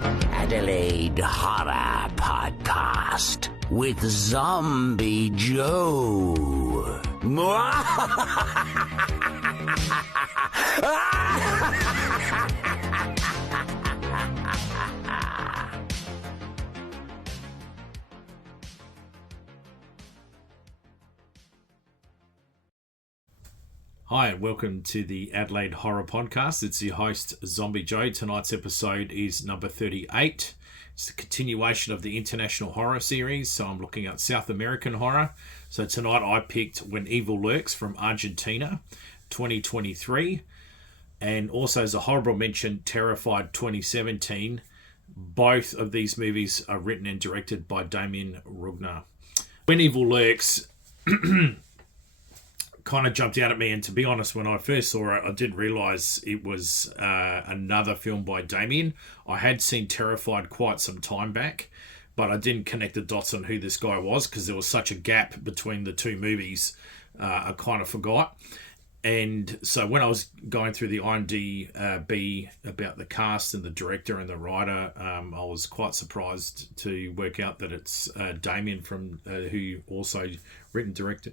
Adelaide Horror Podcast with Zombie Joe. Hi, and welcome to the Adelaide Horror Podcast. It's your host, Zombie Joe. Tonight's episode is number 38. It's a continuation of the international horror series, so I'm looking at South American horror. So tonight I picked When Evil Lurks from Argentina, 2023. And also as a horrible mention, Terrified 2017. Both of these movies are written and directed by Damien Rugner. When Evil Lurks kind of jumped out at me, and to be honest, when I first saw it, I didn't realise it was another film by Damien. I had seen Terrified quite some time back, but I didn't connect the dots on who this guy was because there was such a gap between the two movies. I kind of forgot. And so when I was going through the IMDb about the cast and the director and the writer, I was quite surprised to work out that it's Damien from who also written and directed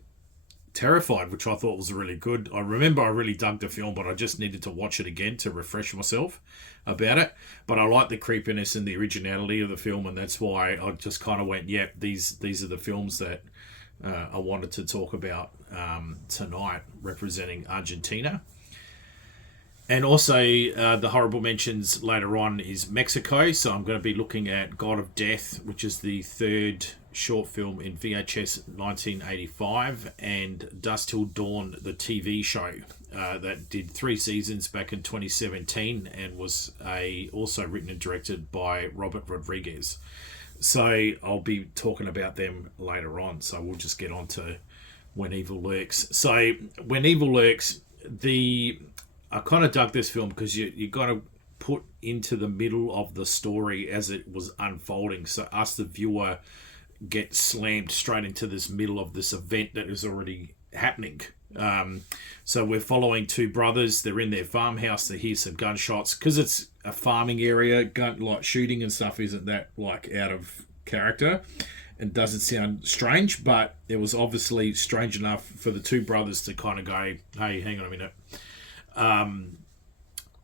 Terrified, which I thought was really good. I remember I really dug the film, but I just needed to watch it again to refresh myself about it. But I like the creepiness and the originality of the film, and that's why I just kind of went, yep, these are the films that I wanted to talk about tonight, representing Argentina. And also the horrible mentions later on is Mexico, so I'm going to be looking at God of Death, which is the third short film in VHS 1985, and Dusk Till Dawn, the TV show that did 3 seasons back in 2017 and was also written and directed by Robert Rodriguez. So I'll be talking about them later on, so we'll just get on to When Evil Lurks. So When Evil Lurks, I kind of dug this film because you got to put into the middle of the story as it was unfolding, so us, the viewer, get slammed straight into this middle of this event that is already happening. So we're following two brothers. They're in their farmhouse. They hear some gunshots because it's a farming area. Like shooting and stuff isn't that like out of character and doesn't sound strange, but it was obviously strange enough for the two brothers to kind of go, hey, hang on a minute. I'm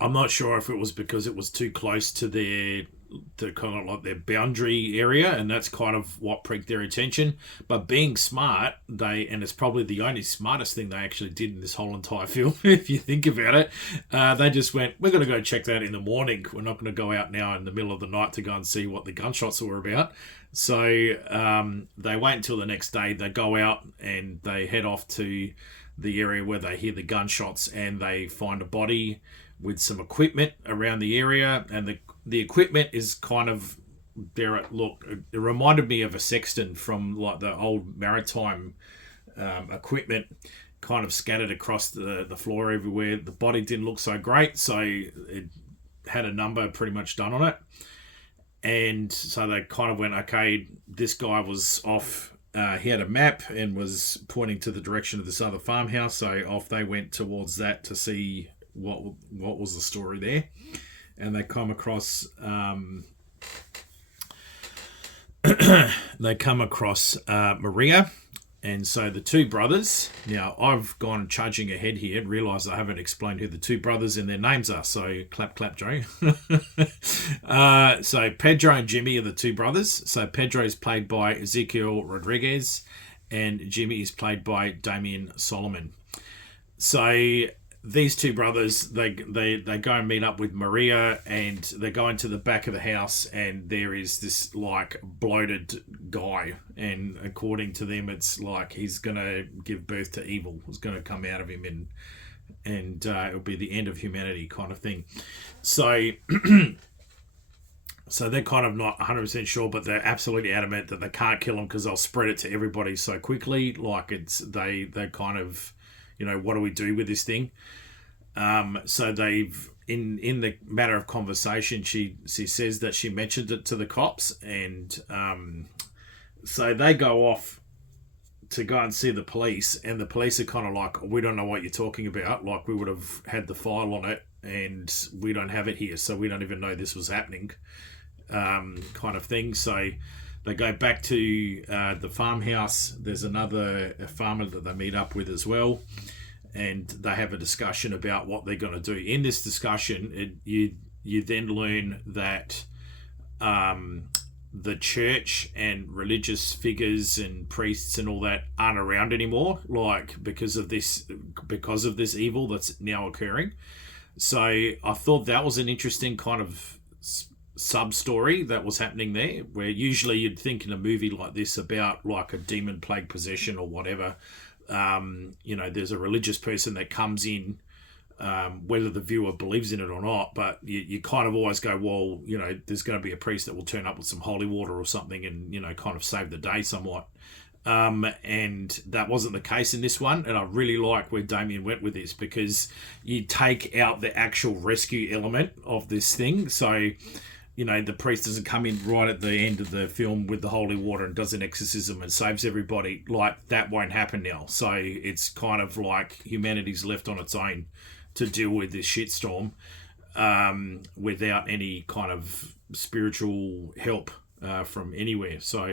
not sure if it was because it was too close to kind of like their boundary area, and that's kind of what piqued their attention. But being smart, and it's probably the only smartest thing they actually did in this whole entire film, if you think about it, they just went, we're going to go check that in the morning. We're not going to go out now in the middle of the night to go and see what the gunshots were about. So they wait until the next day. They go out and they head off to the area where they hear the gunshots, and they find a body with some equipment around the area, and the equipment is kind of there. Look, it reminded me of a sextant from like the old maritime equipment, kind of scattered across the floor everywhere. The body didn't look so great, so it had a number pretty much done on it, and so they kind of went, okay, this guy was off. He had a map and was pointing to the direction of this other farmhouse, so off they went towards that to see what was the story there. And they come across Maria, and so the two brothers. Now I've gone charging ahead here and realised I haven't explained who the two brothers and their names are. So clap, Joe. So Pedro and Jimmy are the two brothers. So Pedro is played by Ezequiel Rodriguez, and Jimmy is played by Damien Solomon. So these two brothers, they go and meet up with Maria, and they go into the back of the house, and there is this like bloated guy, and according to them, it's like he's gonna give birth to evil. It's gonna come out of him, and it'll be the end of humanity kind of thing. So so they're kind of not 100% sure, but they're absolutely adamant that they can't kill him because they'll spread it to everybody so quickly. Like they kind of, what do we do with this thing? So they've, in the matter of conversation, she says that she mentioned it to the cops, and so they go off to go and see the police, and the police are kind of like, we don't know what you're talking about. Like, we would have had the file on it, and we don't have it here, so we don't even know this was happening. kind of thing. So they go back to the farmhouse. There's another farmer that they meet up with as well, and they have a discussion about what they're going to do. In this discussion, you then learn that the church and religious figures and priests and all that aren't around anymore, like because of this evil that's now occurring. So I thought that was an interesting kind of sub story that was happening there, where usually you'd think in a movie like this about like a demon plague possession or whatever, there's a religious person that comes in, whether the viewer believes in it or not, but you kind of always go, well, there's going to be a priest that will turn up with some holy water or something and, kind of save the day somewhat. And that wasn't the case in this one. And I really like where Damien went with this, because you take out the actual rescue element of this thing. So, the priest doesn't come in right at the end of the film with the holy water and does an exorcism and saves everybody. Like, that won't happen now. So it's kind of like humanity's left on its own to deal with this shitstorm without any kind of spiritual help from anywhere. So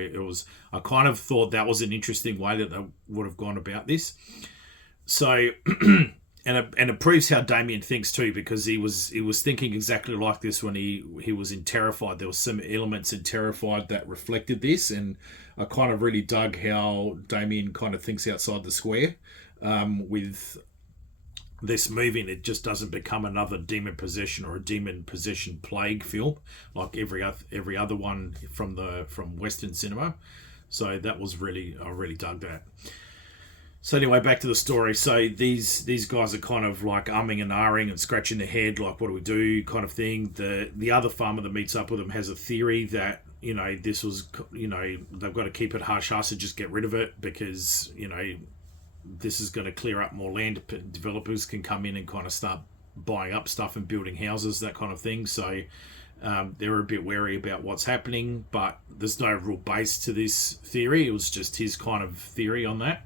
I kind of thought that was an interesting way that they would have gone about this. So and it proves how Damien thinks too, because he was thinking exactly like this when he was in Terrified. There was some elements in Terrified that reflected this, and I kind of really dug how Damien kind of thinks outside the square with this movie, and it just doesn't become another demon possession or a demon possession plague film like every other one from Western cinema. So that was I really dug that. So anyway, back to the story. So these guys are kind of like umming and ahhing and scratching their head, like, what do we do, kind of thing. The other farmer that meets up with them has a theory that this was they've got to keep it hush-hush and just get rid of it, because this is going to clear up more land. Developers can come in and kind of start buying up stuff and building houses, that kind of thing. So they're a bit wary about what's happening, but there's no real base to this theory. It was just his kind of theory on that.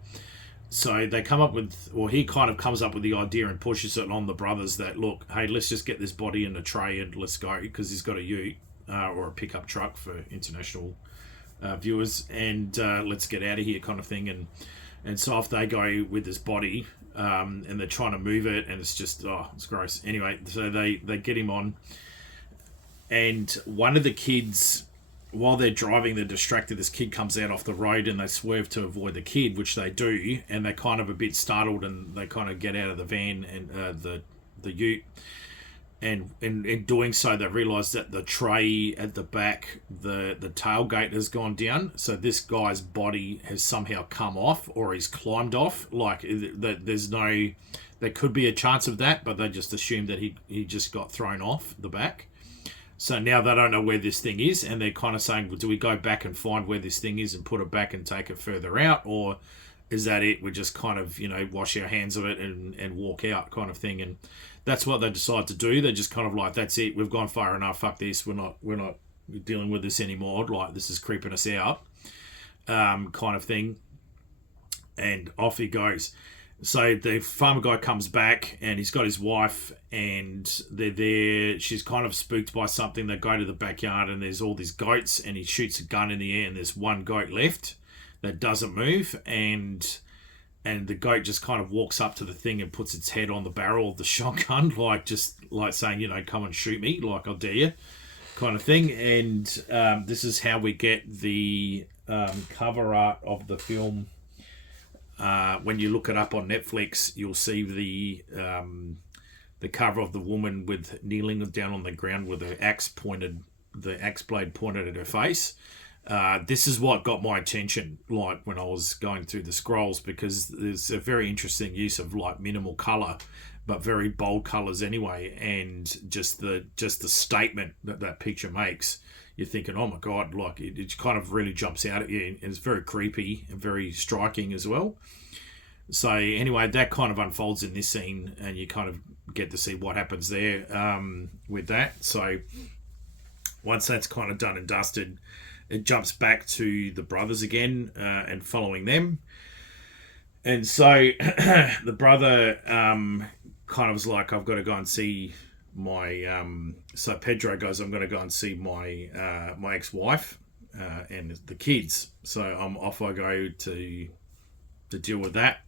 So they come up with, or he kind of comes up with the idea and pushes it on the brothers that, look, hey, let's just get this body in a tray and let's go, because he's got a ute or a pickup truck for international viewers, and let's get out of here, kind of thing. And so off they go with this body, and they're trying to move it, and it's just, it's gross. Anyway, so they get him on, and one of the kids, while they're driving, they're distracted. This kid comes out off the road, and they swerve to avoid the kid, which they do, and they're kind of a bit startled, and they kind of get out of the van and the ute. And in doing so, they realise that the tray at the back, the tailgate has gone down. So this guy's body has somehow come off, or he's climbed off. Like, there could be a chance of that, but they just assume that he just got thrown off the back. So now they don't know where this thing is, and they're kind of saying, well, do we go back and find where this thing is and put it back and take it further out? Or is that it? We just kind of, wash our hands of it and walk out, kind of thing. And that's what they decide to do. They're just kind of like, that's it. We've gone far enough. Fuck this. We're not dealing with this anymore. Like, this is creeping us out, kind of thing. And off he goes. So the farmer guy comes back, and he's got his wife, and they're there. She's kind of spooked by something. They go to the backyard, and there's all these goats, and he shoots a gun in the air, and there's one goat left that doesn't move, and the goat just kind of walks up to the thing and puts its head on the barrel of the shotgun, like saying, come and shoot me, like, I'll dare you, kind of thing. And this is how we get the cover art of the film. When you look it up on Netflix, you'll see the cover of the woman with kneeling down on the ground with the axe blade pointed at her face. This is what got my attention, like, when I was going through the scrolls, because there's a very interesting use of, like, minimal color, but very bold colors anyway, and just the statement that picture makes. You're thinking, oh my God, like, it kind of really jumps out at you, and it's very creepy and very striking as well. So anyway, that kind of unfolds in this scene, and you kind of get to see what happens there with that. So once that's kind of done and dusted, it jumps back to the brothers again and following them. And so the brother kind of was like, I've got to go and see so Pedro goes, I'm going to go and see my my ex-wife and the kids. So off I go to deal with that.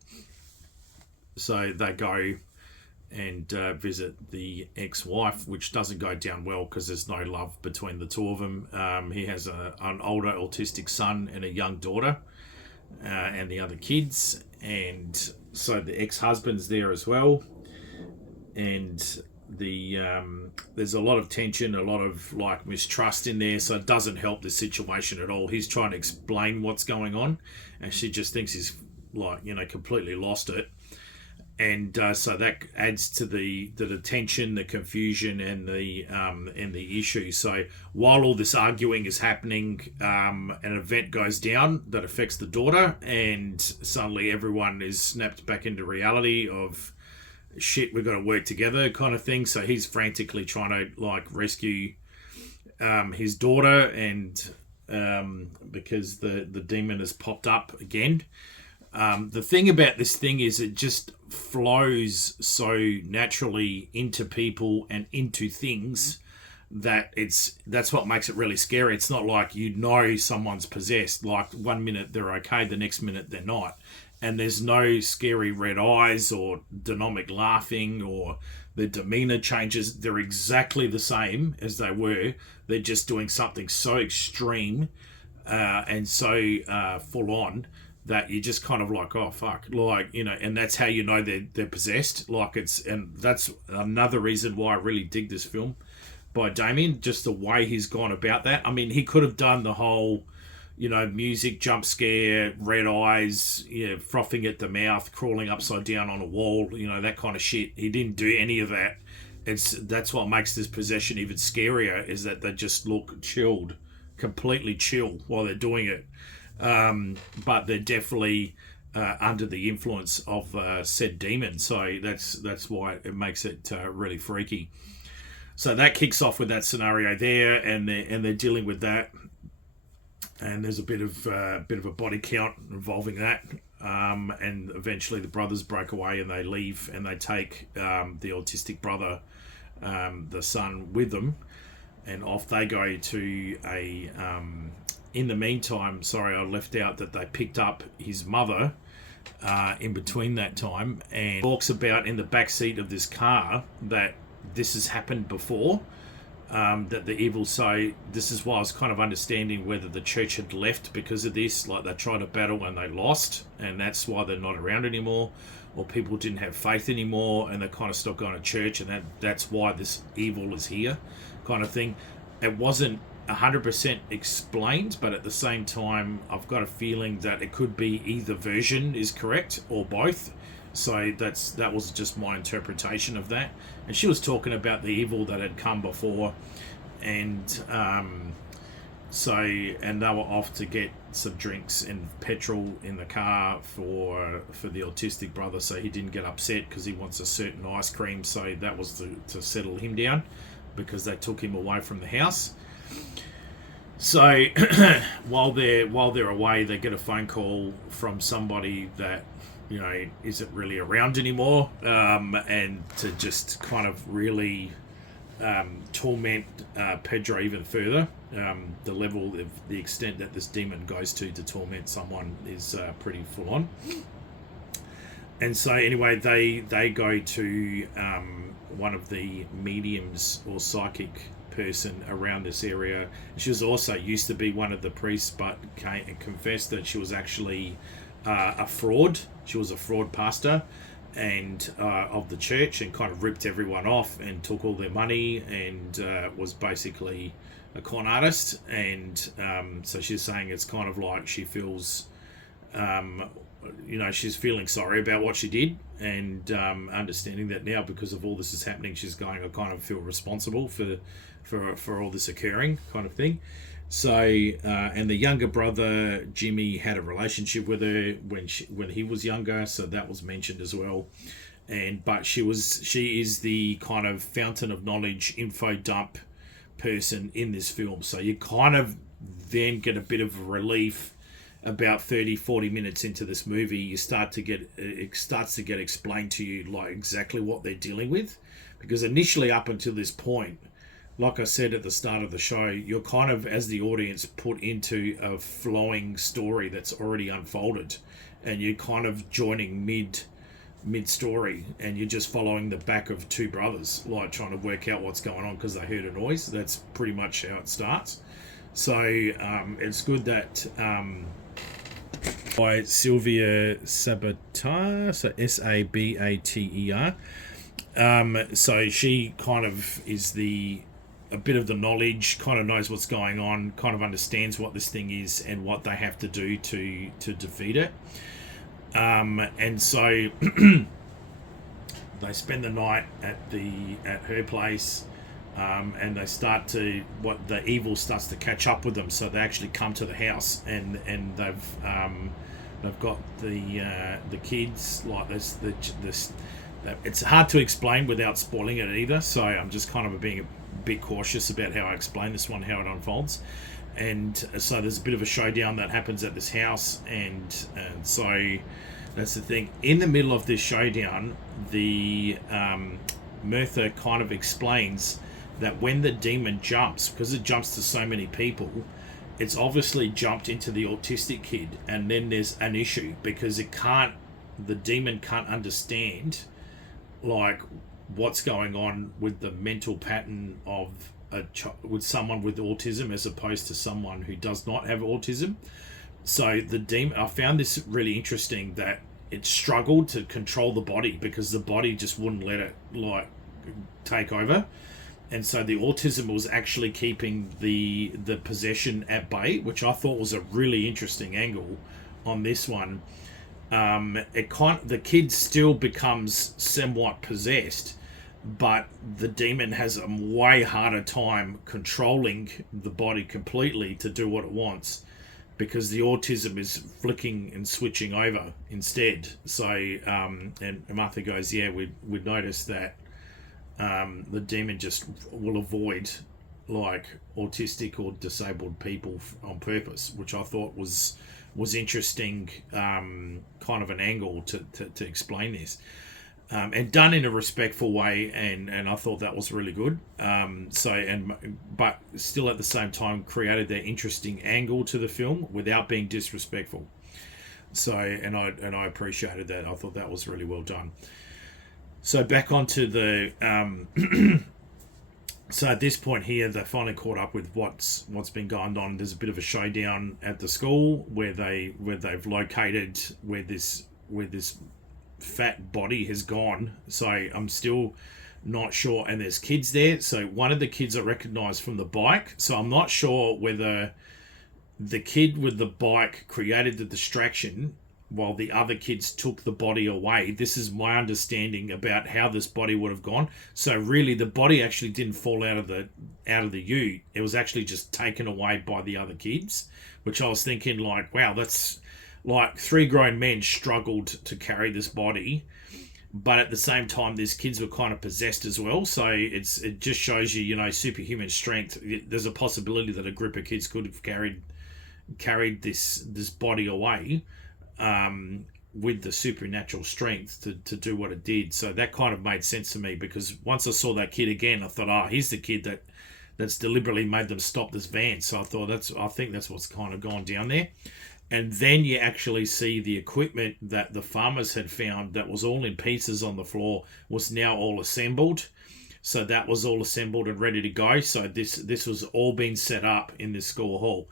So they go and visit the ex-wife, which doesn't go down well because there's no love between the two of them. He has an older autistic son and a young daughter, and the other kids, and so the ex-husband's there as well, and there's a lot of tension, a lot of like mistrust in there, so it doesn't help the situation at all. He's trying to explain what's going on, and she just thinks he's like, completely lost it. And so that adds to the tension, the confusion, and the issue. So while all this arguing is happening, an event goes down that affects the daughter, and suddenly everyone is snapped back into reality of shit. We've got to work together, kind of thing. So he's frantically trying to like rescue his daughter, and because the demon has popped up again. The thing about this thing is it just flows so naturally into people and into things that that's what makes it really scary. It's not like someone's possessed, like 1 minute they're okay, the next minute they're not. And there's no scary red eyes or dynamic laughing or the demeanor changes. They're exactly the same as they were. They're just doing something so extreme and so full on that you just kind of like, oh fuck, like, and that's how they're possessed. Like and that's another reason why I really dig this film by Damien, just the way he's gone about that. I mean, he could have done the whole, music, jump scare, red eyes, frothing at the mouth, crawling upside down on a wall, that kind of shit. He didn't do any of that. That's what makes this possession even scarier, is that they just look chilled, completely chill while they're doing it. But they're definitely under the influence of said demon, so that's why it makes it really freaky. So that kicks off with that scenario there, and they're dealing with that, and there's a bit of a body count involving that, and eventually the brothers break away and they leave, and they take the autistic brother, the son, with them, and off they go to a. In the meantime, sorry, I left out that they picked up his mother in between that time, and talks about in the back seat of this car that this has happened before, that the evil say, this is why I was kind of understanding whether the church had left because of this, like they tried to battle and they lost, and that's why they're not around anymore, or people didn't have faith anymore and they kind of stopped going to church, and that's why this evil is here, kind of thing. It wasn't 100% explained, but at the same time I've got a feeling that it could be either version is correct or both, so that was just my interpretation of that. And she was talking about the evil that had come before, and and they were off to get some drinks and petrol in the car for the autistic brother, so he didn't get upset because he wants a certain ice cream, so that was to settle him down because they took him away from the house. So while they're away, they get a phone call from somebody that isn't really around anymore, and to just kind of really torment Pedro even further. The level of the extent that this demon goes to torment someone is pretty full on. And so anyway, they go to one of the mediums or psychic person around this area. She was also used to be one of the priests, but confessed that she was actually a fraud. She was a fraud pastor and of the church, and kind of ripped everyone off and took all their money, and was basically a con artist. And so she's saying it's kind of like she feels she's feeling sorry about what she did, and understanding that now because of all this is happening, she's going, I kind of feel responsible for all this occurring, kind of thing. So and the younger brother Jimmy had a relationship with her when he was younger, so that was mentioned as well. But she is the kind of fountain of knowledge, info dump person in this film, so you kind of then get a bit of relief. About 30-40 minutes into this movie, it starts to get explained to you like exactly what they're dealing with, because initially up until this point, like I said at the start of the show, you're kind of, as the audience, put into a flowing story that's already unfolded, and you're kind of joining mid story, and you're just following the back of two brothers, like trying to work out what's going on because they heard a noise. That's pretty much how it starts. So it's good that by Sylvia Sabater, so Sabater. So she kind of is a bit of the knowledge, kind of knows what's going on, kind of understands what this thing is and what they have to do to defeat it. And so they spend the night at her place, and they start to, what the evil starts to catch up with them. So they actually come to the house, and they've got the kids like this. It's hard to explain without spoiling it either. So I'm just kind of being a bit cautious about how I explain this one, how it unfolds. And so there's a bit of a showdown that happens at this house, and so that's the thing. In the middle of this showdown, the Merthyr kind of explains that when the demon jumps, because it jumps to so many people, it's obviously jumped into the autistic kid, and then there's an issue because the demon can't understand like what's going on with the mental pattern of with someone with autism as opposed to someone who does not have autism. So the demon, I found this really interesting, that it struggled to control the body because the body just wouldn't let it like take over, and so the autism was actually keeping the possession at bay, which I thought was a really interesting angle on this one. The kid still becomes somewhat possessed, but the demon has a way harder time controlling the body completely to do what it wants, because the autism is flicking and switching over instead. So and Martha goes, yeah, we'd noticed that the demon just will avoid like autistic or disabled people on purpose, which I thought was interesting, kind of an angle to explain this, and done in a respectful way, and I thought that was really good. But still at the same time created that interesting angle to the film without being disrespectful. So and I appreciated that. I thought that was really well done. So back onto the so at this point here, they finally caught up with what's been going on. There's a bit of a showdown at the school where they've located where this fat body has gone. So I'm still not sure, and there's kids there. So one of the kids I recognized from the bike. So I'm not sure whether the kid with the bike created the distraction while the other kids took the body away. This is my understanding about how this body would have gone. So really, the body actually didn't fall out of the ute. It was actually just taken away by the other kids, which I was thinking like, wow, that's like 3 grown men struggled to carry this body, but at the same time, these kids were kind of possessed as well. So it just shows you, superhuman strength. There's a possibility that a group of kids could have carried this body away, with the supernatural strength to do what it did. So that kind of made sense to me, because once I saw that kid again, I thought, here's the kid that's deliberately made them stop this van. So I think that's what's kind of gone down there. And then you actually see the equipment that the farmers had found that was all in pieces on the floor was now all assembled. So that was all assembled and ready to go. So this was all being set up in this school hall.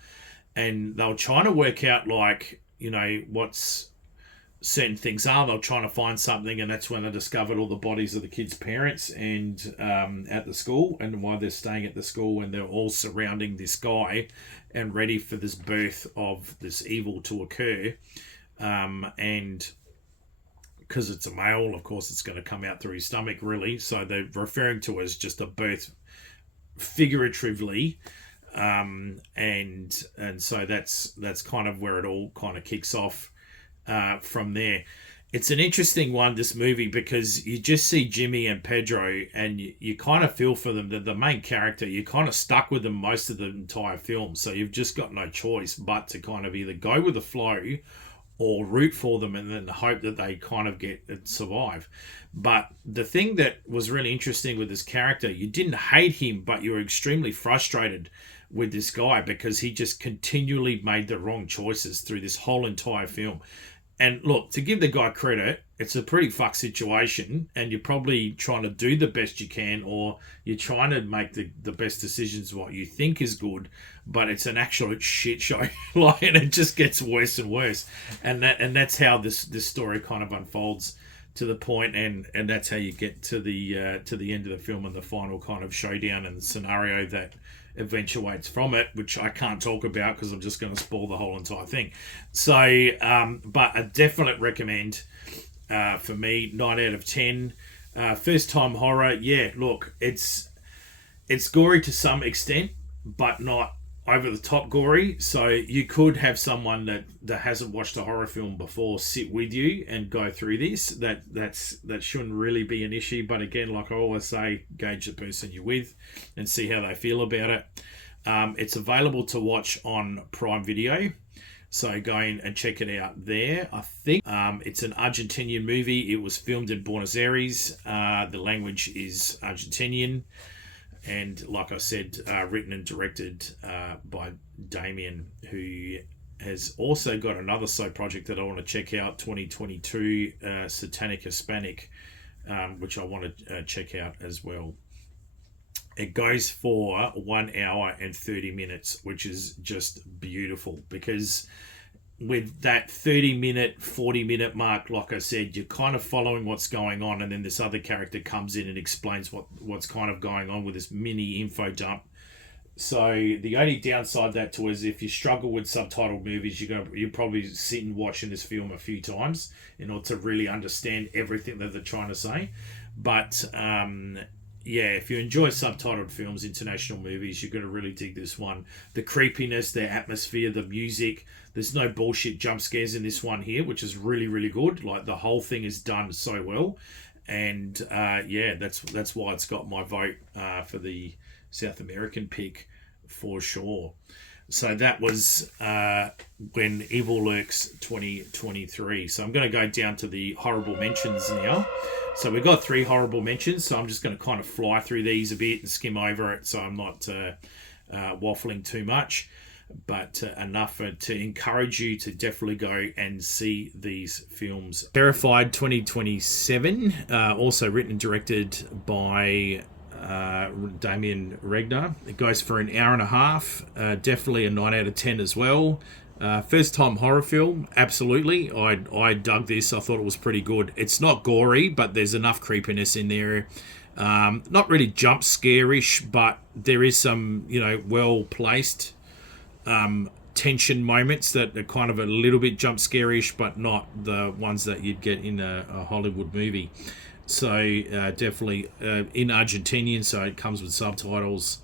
And they were trying to work out what's certain things are. They were trying to find something, and that's when they discovered all the bodies of the kids' parents and at the school, and why they're staying at the school, and they're all surrounding this guy and ready for this birth of this evil to occur. And because it's a male, of course, it's going to come out through his stomach, really. So they're referring to it as just a birth figuratively. And so that's kind of where it all kind of kicks off from there. It's an interesting one, this movie, because you just see Jimmy and Pedro, and you kind of feel for them. The main character, you're kind of stuck with them most of the entire film, so you've just got no choice but to kind of either go with the flow or root for them and then hope that they kind of survive. But the thing that was really interesting with this character, you didn't hate him, but you were extremely frustrated with this guy because he just continually made the wrong choices through this whole entire film. And look, to give the guy credit, it's a pretty fucked situation, and you're probably trying to do the best you can, or you're trying to make the best decisions what you think is good, but it's an actual shit show. Like, and it just gets worse and worse. And that's how this story kind of unfolds to the point, and that's how you get to the end of the film and the final kind of showdown and scenario that eventuates from it, which I can't talk about because I'm just going to spoil the whole entire thing. So, but a definite recommend for me, 9 out of 10. First time horror, yeah, look, it's gory to some extent, but not over the top gory. So you could have someone that hasn't watched a horror film before sit with you and go through this. That shouldn't really be an issue. But again, like I always say, gauge the person you're with and see how they feel about it. It's available to watch on Prime Video, so go in and check it out there. I think it's an Argentinian movie. It was filmed in Buenos Aires. The language is Argentinian. And like I said, written and directed by Damien, who has also got another soap project that I want to check out, 2022, Satanic Hispanic, which I want to check out as well. It goes for 1 hour and 30 minutes, which is just beautiful, because with that 30-minute, 40-minute mark, like I said, you're kind of following what's going on, and then this other character comes in and explains what's kind of going on with this mini info dump. So the only downside that to is if you struggle with subtitled movies, you're probably sitting watching this film a few times in order to really understand everything that they're trying to say. But yeah, if you enjoy subtitled films, international movies, you're going to really dig this one. The creepiness, the atmosphere, the music. There's no bullshit jump scares in this one here, which is really, really good. Like, the whole thing is done so well. And yeah, that's why it's got my vote for the South American pick for sure. So that was when Evil Lurks 2023. So I'm going to go down to the horrible mentions now. So we've got 3 horrible mentions. So I'm just going to kind of fly through these a bit and skim over it, so I'm not waffling too much. But enough to encourage you to definitely go and see these films. Terrified 2027, also written and directed by Damien Regner. It goes for an hour and a half. Definitely a 9 out of 10 as well. First time horror film, absolutely. I dug this. I thought it was pretty good. It's not gory, but there's enough creepiness in there. Not really jump scare-ish, but there is some, well placed tension moments that are kind of a little bit jump scare-ish, but not the ones that you'd get in a Hollywood movie. So definitely in Argentinian, so it comes with subtitles.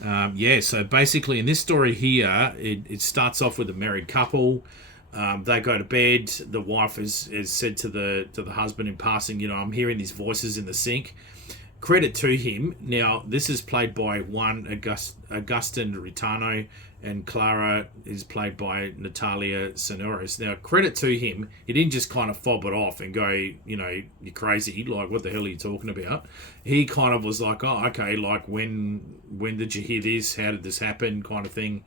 Yeah, so basically in this story here, it starts off with a married couple. They go to bed. The wife is said to the husband in passing, I'm hearing these voices in the sink. Credit to him. Now, this is played by Juan Agustin Ritano, and Clara is played by Natalia Sonoris. Now, credit to him. He didn't just kind of fob it off and go, you're crazy. Like, what the hell are you talking about? He kind of was like, oh, okay, like, when did you hear this? How did this happen? Kind of thing.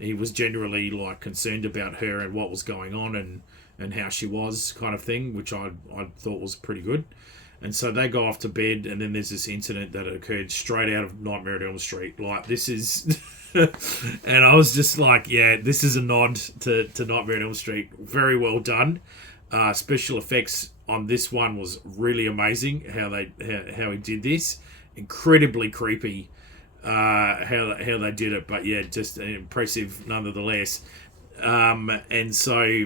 He was generally, like, concerned about her and what was going on and how she was, kind of thing, which I thought was pretty good. And so they go off to bed, and then there's this incident that occurred straight out of Nightmare on Elm Street. Like, this is... and I was just like, yeah, this is a nod to Nightmare on Elm Street. Very well done. Special effects on this one was really amazing, how he did this. Incredibly creepy how they did it, but yeah, just impressive nonetheless. And so...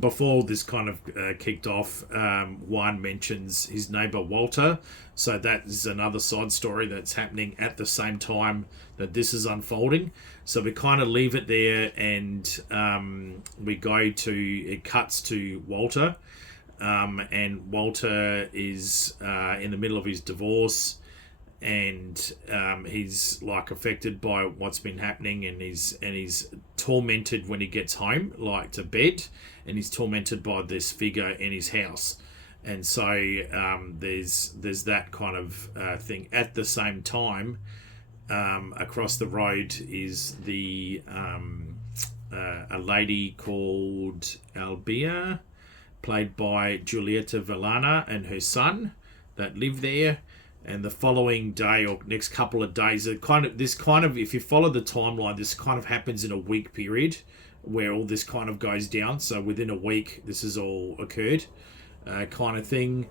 before this kind of kicked off, Juan mentions his neighbour Walter. So that is another side story that's happening at the same time that this is unfolding. So we kind of leave it there, and it cuts to Walter. And Walter is in the middle of his divorce. and he's like affected by what's been happening, and he's tormented when he gets home, like to bed, and he's tormented by this figure in his house. And so there's that kind of thing. At the same time, across the road is the a lady called Albia, played by Giulietta Villana, and her son that live there. And the following day or next couple of days, if you follow the timeline, this kind of happens in a week period where all this kind of goes down. So within a week, this has all occurred, kind of thing.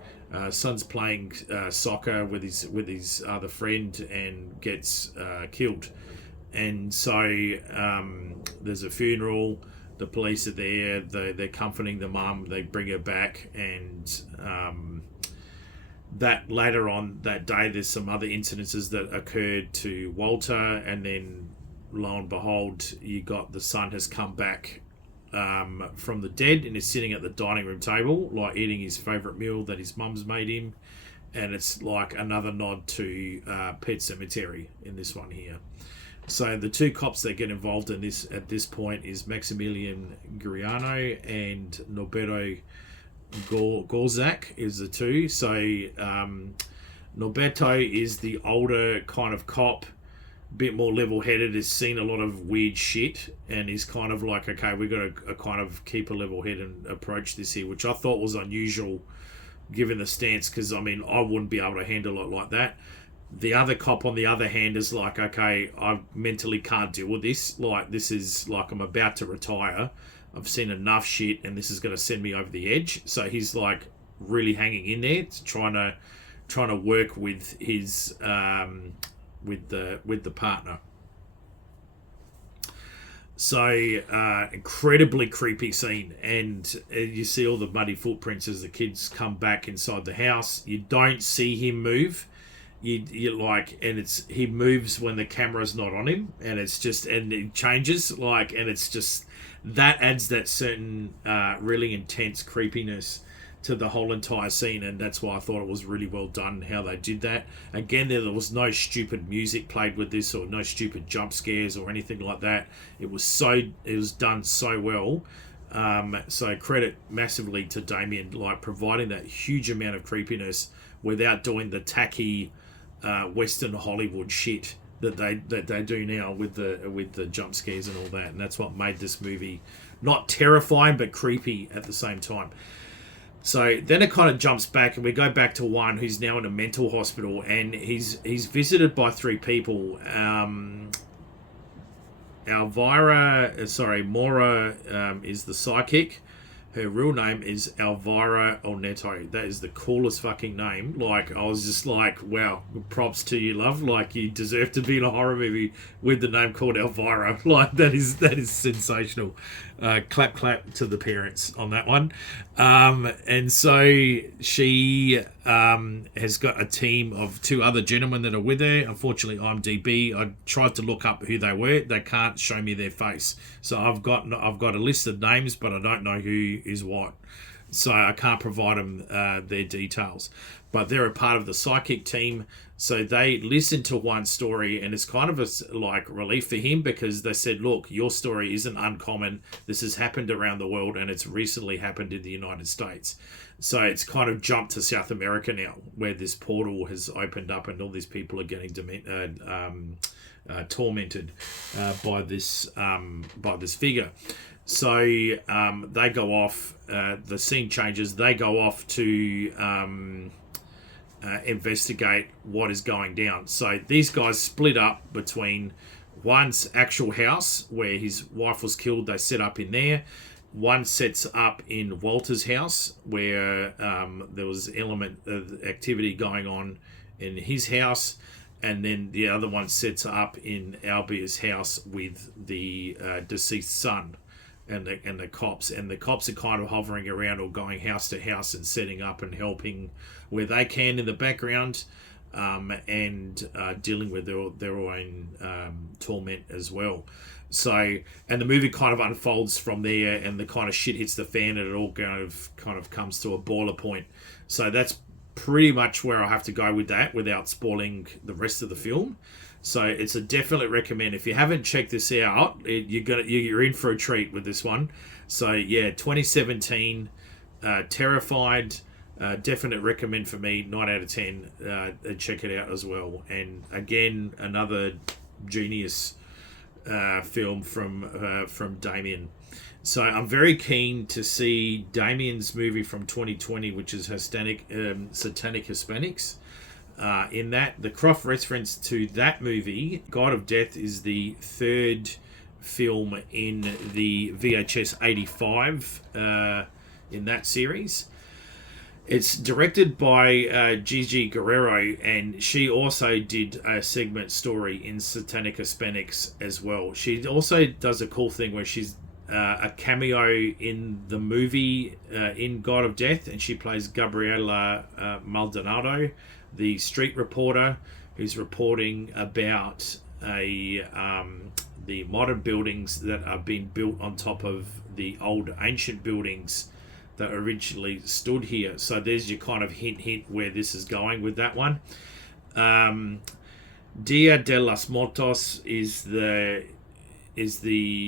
Son's playing soccer with his other friend and gets killed. And so there's a funeral. The police are there. They're comforting the mum. They bring her back, and that later on that day, there's some other incidences that occurred to Walter, and then lo and behold, you got the son has come back from the dead and is sitting at the dining room table, like eating his favourite meal that his mum's made him. And it's like another nod to Pet Sematary in this one here. So the two cops that get involved in this at this point is Maximilian Griano and Norberto Gorzak is the two. So Norberto is the older kind of cop, bit more level-headed, has seen a lot of weird shit, and is kind of like, okay, we've got to kind of keep a level head and approach this here, which I thought was unusual given the stance, because I mean I wouldn't be able to handle it like that. The other cop, on the other hand, is like, okay, I mentally can't deal with this. Like, this is like, I'm about to retire. I've seen enough shit, and this is going to send me over the edge. So he's like really hanging in there, trying to work with his with the partner. So incredibly creepy scene, and you see all the muddy footprints as the kids come back inside the house. You don't see him move. You like, and he moves when the camera's not on him, and it's just, and it changes, like, and it's just, that adds that certain really intense creepiness to the whole entire scene, and that's why I thought it was really well done how they did that. Again, there was no stupid music played with this, or no stupid jump scares or anything like that. It was done so well. So credit massively to Damien, like providing that huge amount of creepiness without doing the tacky Western Hollywood shit that they do now with the jump scares and all that. And that's what made this movie not terrifying but creepy at the same time. So then it kind of jumps back, and we go back to one who's now in a mental hospital, and he's visited by three people. Mora is the psychic. Her real name is Elvira Oneto. That is the coolest fucking name. Like, I was just like, wow, props to you, love. Like, you deserve to be in a horror movie with the name called Elvira. Like, that is sensational. Clap to the parents on that one. And so she has got a team of two other gentlemen that are with her. Unfortunately, IMDb, I tried to look up who they were. They can't show me their face. So I've got a list of names, but I don't know who is what. So I can't provide them their details. But they're a part of the psychic team. So they listened to one story, and it's kind of a like relief for him, because they said, look, your story isn't uncommon. This has happened around the world, and it's recently happened in the United States. So it's kind of jumped to South America now, where this portal has opened up and all these people are getting tormented by this figure. So they go off. The scene changes. They go off to investigate what is going down. So these guys split up between one's actual house where his wife was killed. They set up in there. One sets up in Walter's house where there was element of activity going on in his house. And then the other one sets up in Albia's house with the deceased son and the cops. And the cops are kind of hovering around or going house to house and setting up and helping where they can in the background, and dealing with their own torment as well. So, and the movie kind of unfolds from there, and the kind of shit hits the fan, and it all kind of comes to a boiler point. So that's pretty much where I have to go with that without spoiling the rest of the film. So it's a definite recommend. If you haven't checked this out, you're in for a treat with this one. So yeah, 2017, Terrified, definite recommend for me, 9 out of 10. Check it out as well. And again, another genius film from Damien. So I'm very keen to see Damien's movie from 2020, which is Satanic Hispanics. In that, the cross reference to that movie, God of Death, is the third film in the VHS 85 in that series. It's directed by Gigi Guerrero, and she also did a segment story in Satanic Hispanics as well. She also does a cool thing where she's a cameo in the movie in God of Death, and she plays Gabriela Maldonado, the street reporter who's reporting about the modern buildings that are being built on top of the old ancient buildings that originally stood here. So there's your kind of hint where this is going with that one. Dia de los Muertos is the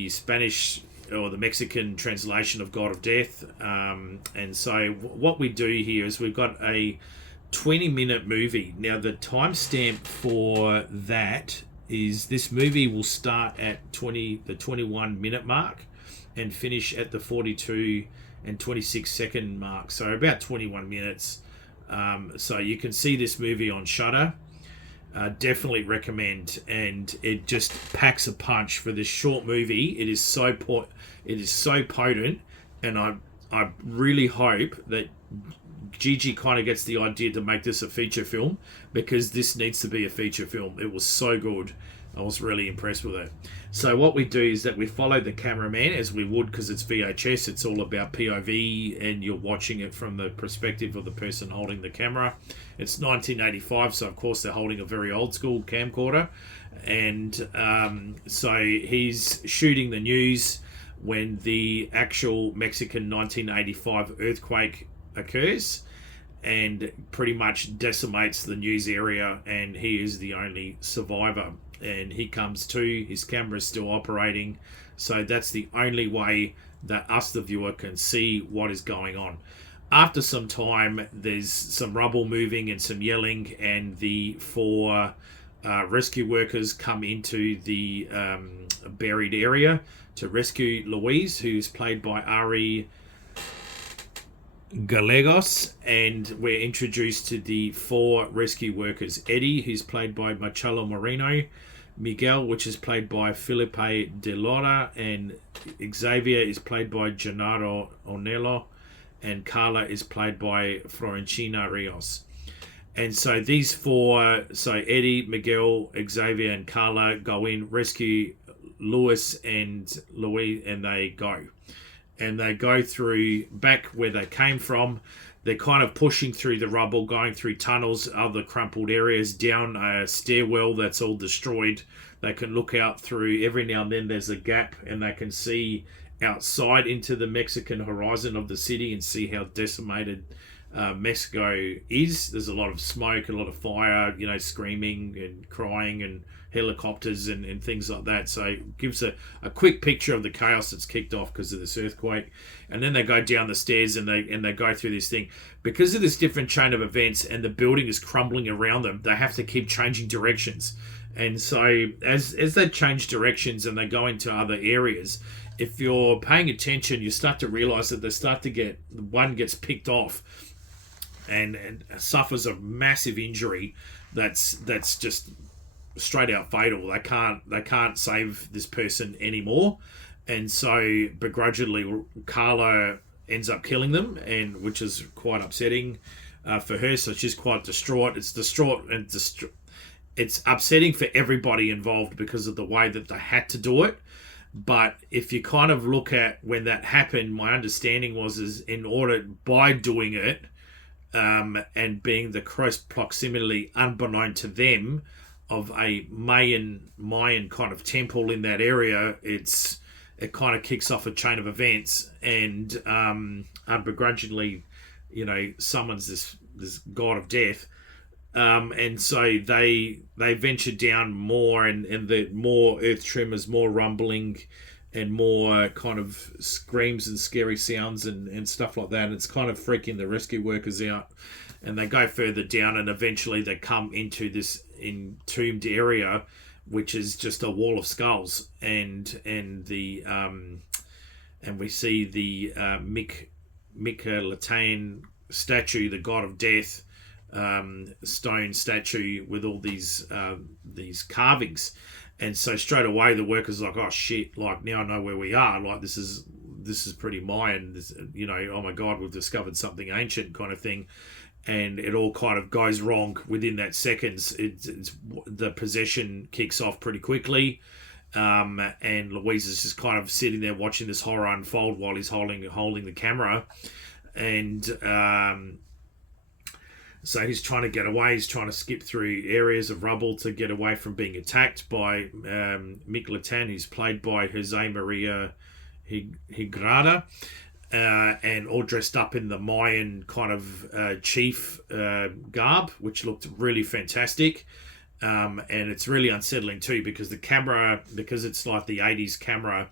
Spanish or the Mexican translation of God of Death. And so what we do here is we've got a 20-minute movie. Now the timestamp for that is this movie will start at the 21-minute mark and finish at the 42 and 26-second mark. So about 21 minutes. So you can see this movie on Shudder. Definitely recommend, and it just packs a punch for this short movie. It is so potent, and I really hope that Gigi kind of gets the idea to make this a feature film, because this needs to be a feature film. It was so good. I was really impressed with it. So what we do is that we follow the cameraman as we would, because it's VHS. It's all about POV, and you're watching it from the perspective of the person holding the camera. It's 1985, so of course they're holding a very old school camcorder. And so he's shooting the news when the actual Mexican 1985 earthquake occurs and pretty much decimates the news area, and he is the only survivor. And he comes to, his camera is still operating, so that's the only way that us, the viewer, can see what is going on. After some time, there's some rubble moving and some yelling, and the four rescue workers come into the buried area to rescue Louise, who's played by Ari Gallegos, and we're introduced to the four rescue workers. Eddie, who's played by Marcelo Moreno, Miguel, which is played by Felipe de Lora, and Xavier is played by Gennaro Onello, and Carla is played by Florentina Rios. And so these four, so Eddie, Miguel, Xavier, and Carla go in, rescue Louis and Louis, and they go. And they go through back where they came from. They're kind of pushing through the rubble, going through tunnels, other crumpled areas, down a stairwell that's all destroyed. They can look out through, every now and then there's a gap, and they can see outside into the Mexican horizon of the city and see how decimated Mexico is. There's a lot of smoke, a lot of fire, screaming and crying and helicopters and things like that. So it gives a quick picture of the chaos that's kicked off because of this earthquake. And then they go down the stairs and they go through this thing. Because of this different chain of events and the building is crumbling around them, they have to keep changing directions. And so as they change directions and they go into other areas, if you're paying attention, you start to realize that they start to get, one gets picked off and suffers a massive injury that's just straight out fatal. They can't save this person anymore, and so begrudgingly Carla ends up killing them, and which is quite upsetting for her. So she's quite distraught. It's distraught and it's upsetting for everybody involved because of the way that they had to do it. But if you kind of look at when that happened, my understanding was in order, by doing it and being the close proximity, unbeknown to them, of a Mayan kind of temple in that area, it kind of kicks off a chain of events, and unbegrudgingly, summons this god of death. And so they venture down more, and the more earth tremors, more rumbling, and more kind of screams and scary sounds and stuff like that. And it's kind of freaking the rescue workers out. And they go further down, and eventually they come into this entombed area, which is just a wall of skulls. And we see the Mick statue, the god of death, stone statue with all these carvings. And so straight away the workers are like, oh shit, like now I know where we are, like this is pretty Mayan, this, oh my god, we've discovered something ancient kind of thing. And it all kind of goes wrong within that seconds. It's the possession kicks off pretty quickly, and Louise is just kind of sitting there watching this horror unfold while he's holding the camera. And so he's trying to get away. He's trying to skip through areas of rubble to get away from being attacked by Mick Latan, who's played by Jose Maria Higrada, and all dressed up in the Mayan kind of chief garb, which looked really fantastic. And it's really unsettling too, because the camera, because it's like the 80s camera,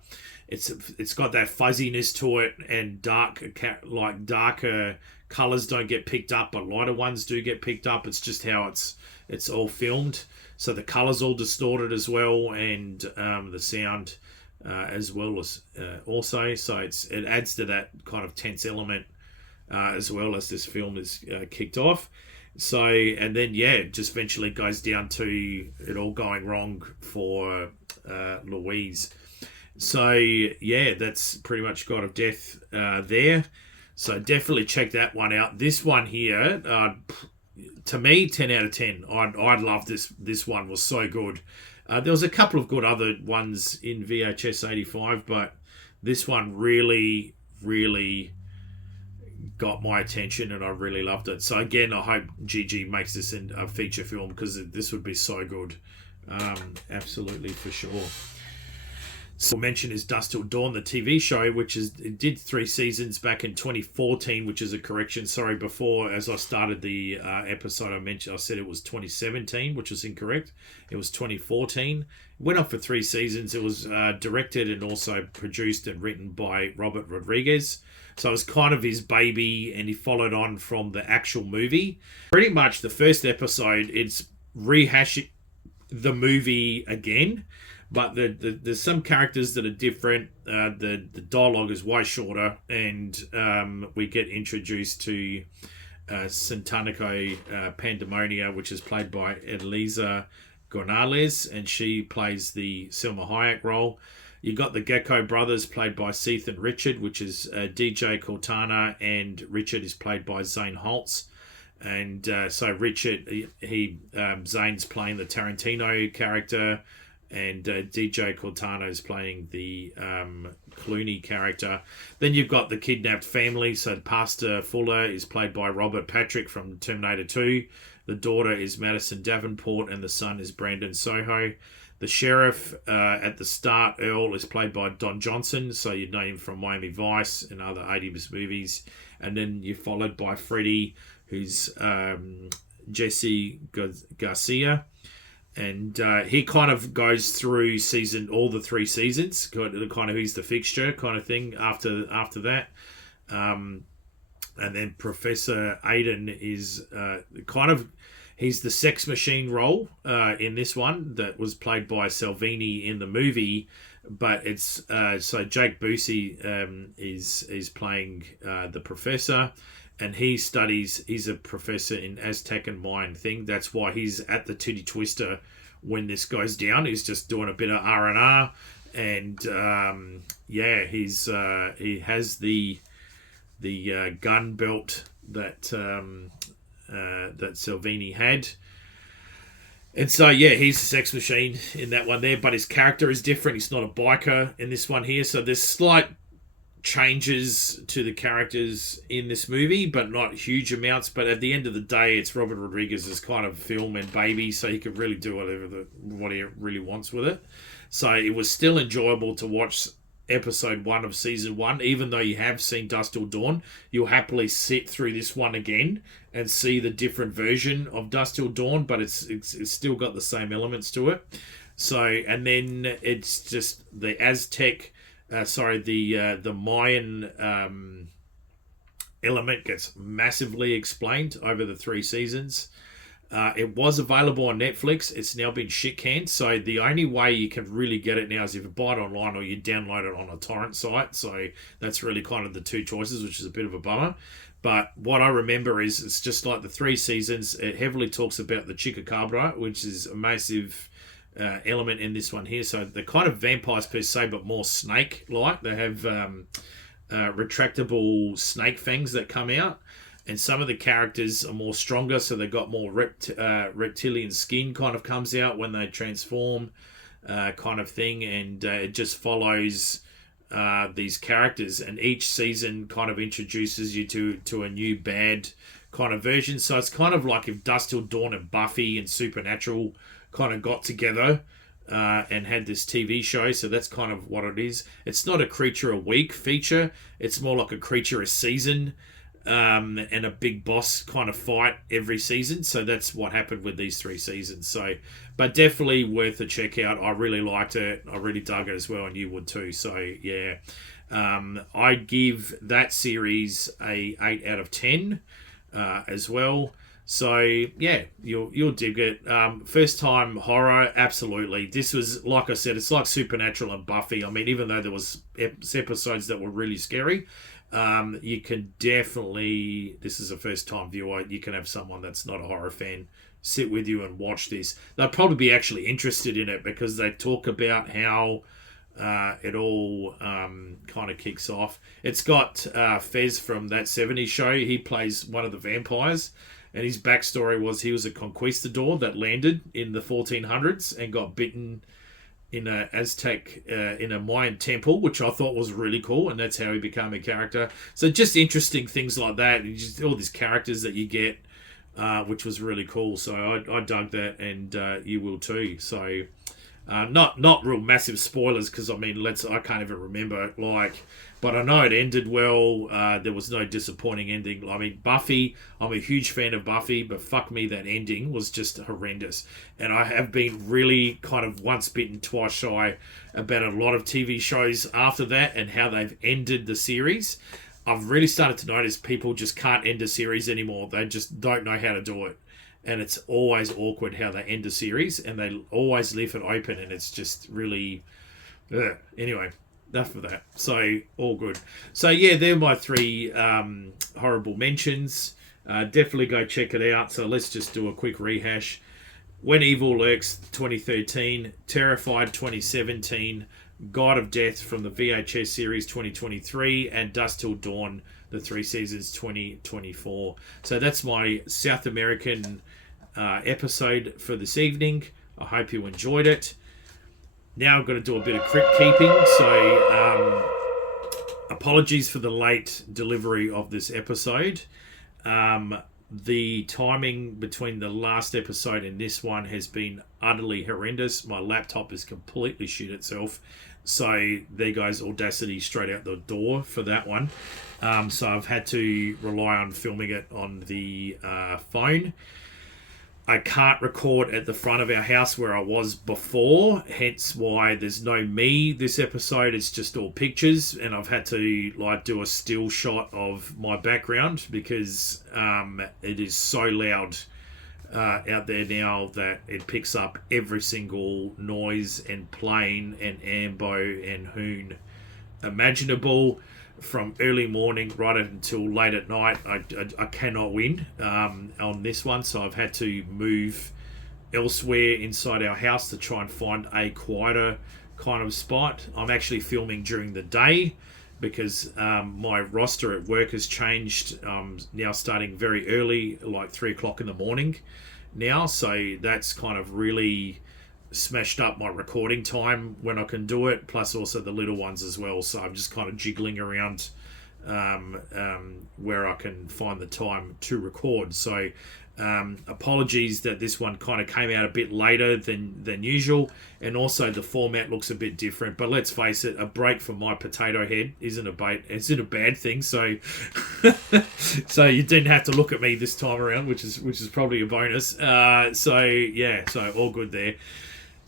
it's got that fuzziness to it, and darker colors don't get picked up, but lighter ones do get picked up. It's just how it's all filmed, so the colors all distorted as well, and the sound as well as also, so it adds to that kind of tense element as well as this film is kicked off. So, and then it just eventually goes down to it all going wrong for Louise. So that's pretty much God of Death there. So definitely check that one out. This one here, to me, 10 out of 10. I love this. This one was so good. There was a couple of good other ones in VHS 85, but this one really, really got my attention, and I really loved it. So again, I hope GG makes this in a feature film, because this would be so good. Absolutely, for sure. So mention is Dusk Till Dawn, the TV show, it did 3 seasons back in 2014, which is a correction. Sorry, before, as I started the episode, I said it was 2017, which is incorrect. It was 2014. It went on for 3 seasons. It was directed and also produced and written by Robert Rodriguez. So it was kind of his baby, and he followed on from the actual movie. Pretty much the first episode, it's rehashing the movie again. But there's some characters that are different. The dialogue is way shorter, and we get introduced to Santanico Pandemonia, which is played by Elisa Gonzalez, and she plays the Selma Hayek role. You got the Gecko brothers, played by Seth and Richard, which is DJ Cortana, and Richard is played by Zane Holtz. And so Richard, Zane's playing the Tarantino character, and DJ Cortana is playing the Clooney character. Then you've got the kidnapped family. So Pastor Fuller is played by Robert Patrick from Terminator 2. The daughter is Madison Davenport, and the son is Brandon Soho. The sheriff at the start, Earl, is played by Don Johnson, so you'd know him from Miami Vice and other 80s movies. And then you're followed by Freddie, who's Jesse Garcia. And he kind of goes through all the 3 seasons, kind of he's the fixture kind of thing after that. And then Professor Aiden is he's the sex machine role in this one that was played by Salvini in the movie. But it's so Jake Busey is playing the professor. And he's a professor in Aztec and Mayan thing. That's why he's at the Titty Twister when this goes down. He's just doing a bit of R&R. And he has the gun belt that Salvini had. And so, he's a sex machine in that one there. But his character is different. He's not a biker in this one here. So there's slight changes to the characters in this movie, but not huge amounts. But at the end of the day, it's Robert Rodriguez's kind of film and baby, so he can really do what he really wants with it. So it was still enjoyable to watch episode 1 of season 1, even though you have seen Dusk Till Dawn, you'll happily sit through this one again and see the different version of Dusk Till Dawn, but it's still got the same elements to it. So, and then it's just the Aztec, the Mayan element gets massively explained over the 3 seasons. It was available on Netflix. It's now been shit canned. So the only way you can really get it now is if you buy it online or you download it on a torrent site. So that's really kind of the 2 choices, which is a bit of a bummer. But what I remember is it's just like the 3 seasons. It heavily talks about the Chupacabra, which is a massive element in this one here. So they're kind of vampires per se, but more snake-like. They have retractable snake fangs that come out. And some of the characters are more stronger, so they've got more reptilian skin kind of comes out when they transform, kind of thing. And it just follows these characters. And each season kind of introduces you to a new bad kind of version. So it's kind of like if Dusk Till Dawn and Buffy and Supernatural kind of got together and had this TV show. So that's kind of what it is. It's not a creature a week feature. It's more like a creature a season. And a big boss kind of fight every season. So that's what happened with these 3 seasons. So, but definitely worth a check out. I really liked it. I really dug it as well, and you would too. So yeah, I'd give that series a 8 out of 10 as well. So yeah, you'll dig it. First time horror, absolutely. This was, like I said, it's like Supernatural and Buffy. I mean, even though there was episodes that were really scary, you can definitely, this is a first time viewer, you can have someone that's not a horror fan sit with you and watch this. They'll probably be actually interested in it because they talk about how it all kind of kicks off. It's got Fez from That 70s Show. He plays one of the vampires, and his backstory was he was a conquistador that landed in the 1400s and got bitten in a Aztec, in a Mayan temple, which I thought was really cool, and that's how he became a character. So just interesting things like that, and just all these characters that you get, which was really cool. So I dug that, and you will too. So not real massive spoilers, because I mean, I can't even remember, but I know it ended well. There was no disappointing ending. I mean, Buffy, I'm a huge fan of Buffy, but fuck me, that ending was just horrendous. And I have been really kind of once bitten, twice shy about a lot of TV shows after that and how they've ended the series. I've really started to notice people just can't end a series anymore. They just don't know how to do it. And it's always awkward how they end a series, and they always leave it open, and it's just really... Anyway, enough of that. So, all good. So, yeah, they're my 3 horrible mentions. Definitely go check it out. So, let's just do a quick rehash. When Evil Lurks, 2013. Terrified, 2017. God of Death from the VHS series, 2023. And Dusk Till Dawn, the 3 seasons, 2024. So, that's my South American episode for this evening. I hope you enjoyed it. Now I'm going to do a bit of crypt keeping. So apologies for the late delivery of this episode. The timing between the last episode and this one has been utterly horrendous. My laptop has completely shit itself. So there goes Audacity straight out the door for that one. So I've had to rely on filming it on the phone. I can't record at the front of our house where I was before, hence why there's no me this episode. It's just all pictures, and I've had to do a still shot of my background because it is so loud out there now that it picks up every single noise and plane and ambo and hoon imaginable. From early morning right until late at night, I cannot win on this one, so I've had to move elsewhere inside our house to try and find a quieter kind of spot. I'm actually filming during the day because my roster at work has changed, now starting very early, like 3 o'clock in the morning now, so that's kind of really smashed up my recording time when I can do it, plus also the little ones as well. So I'm just kind of jiggling around where I can find the time to record. So Apologies that this one kind of came out a bit later than usual, and also the format looks a bit different. But let's face it, a break from my potato head isn't a bad thing. So, so you didn't have to look at me this time around, which is probably a bonus. So all good there.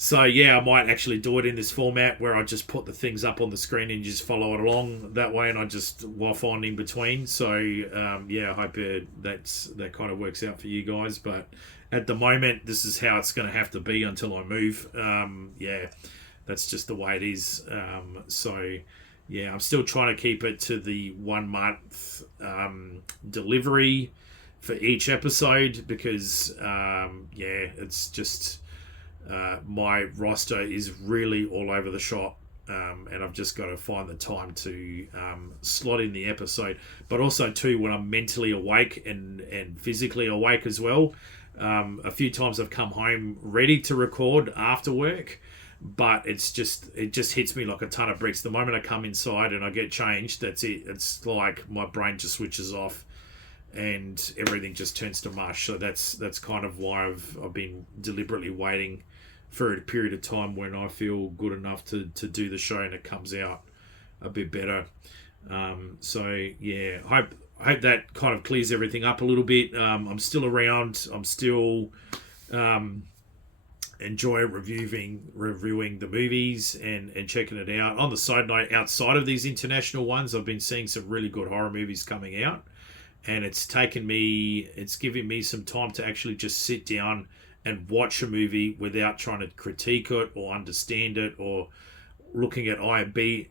So yeah, I might actually do it in this format where I just put the things up on the screen and you just follow it along that way, and I just waff on in between. So I hope that kind of works out for you guys. But at the moment, this is how it's going to have to be until I move. That's just the way it is. I'm still trying to keep it to the 1 month delivery for each episode because it's just. My roster is really all over the shop, and I've just got to find the time to slot in the episode. But also too, when I'm mentally awake and physically awake as well. A few times I've come home ready to record after work, but it just hits me like a ton of bricks. The moment I come inside and I get changed, that's it. It's like my brain just switches off and everything just turns to mush. So that's kind of why I've been deliberately waiting for a period of time when I feel good enough to do the show and it comes out a bit better. Hope that kind of clears everything up a little bit. I'm still around. I'm still enjoy reviewing the movies and checking it out. On the side note, outside of these international ones, I've been seeing some really good horror movies coming out, and it's giving me some time to actually just sit down and watch a movie without trying to critique it or understand it or looking at IMDb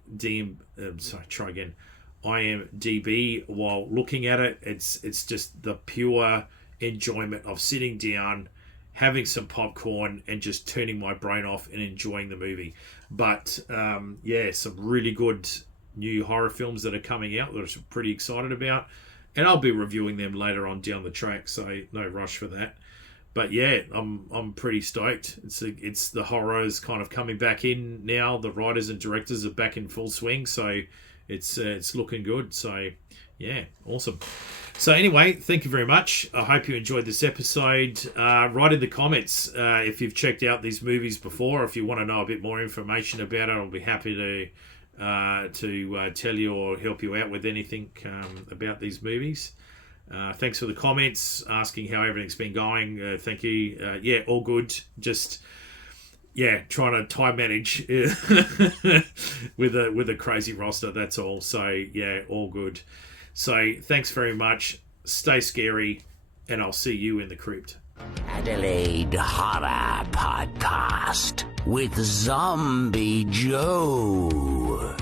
while looking at it. It's just the pure enjoyment of sitting down, having some popcorn, and just turning my brain off and enjoying the movie. But some really good new horror films that are coming out that I'm pretty excited about, and I'll be reviewing them later on down the track, so no rush for that. But yeah, I'm pretty stoked. It's the horrors kind of coming back in now. The writers and directors are back in full swing, so it's looking good. So yeah, awesome. So anyway, thank you very much. I hope you enjoyed this episode. Write in the comments if you've checked out these movies before. If you want to know a bit more information about it, I'll be happy to tell you or help you out with anything about these movies. Thanks for the comments, asking how everything's been going. Thank you. All good. Just trying to time manage with a crazy roster. That's all. So all good. So thanks very much. Stay scary, and I'll see you in the crypt. Adelaide Horror Podcast with Zombie Joe.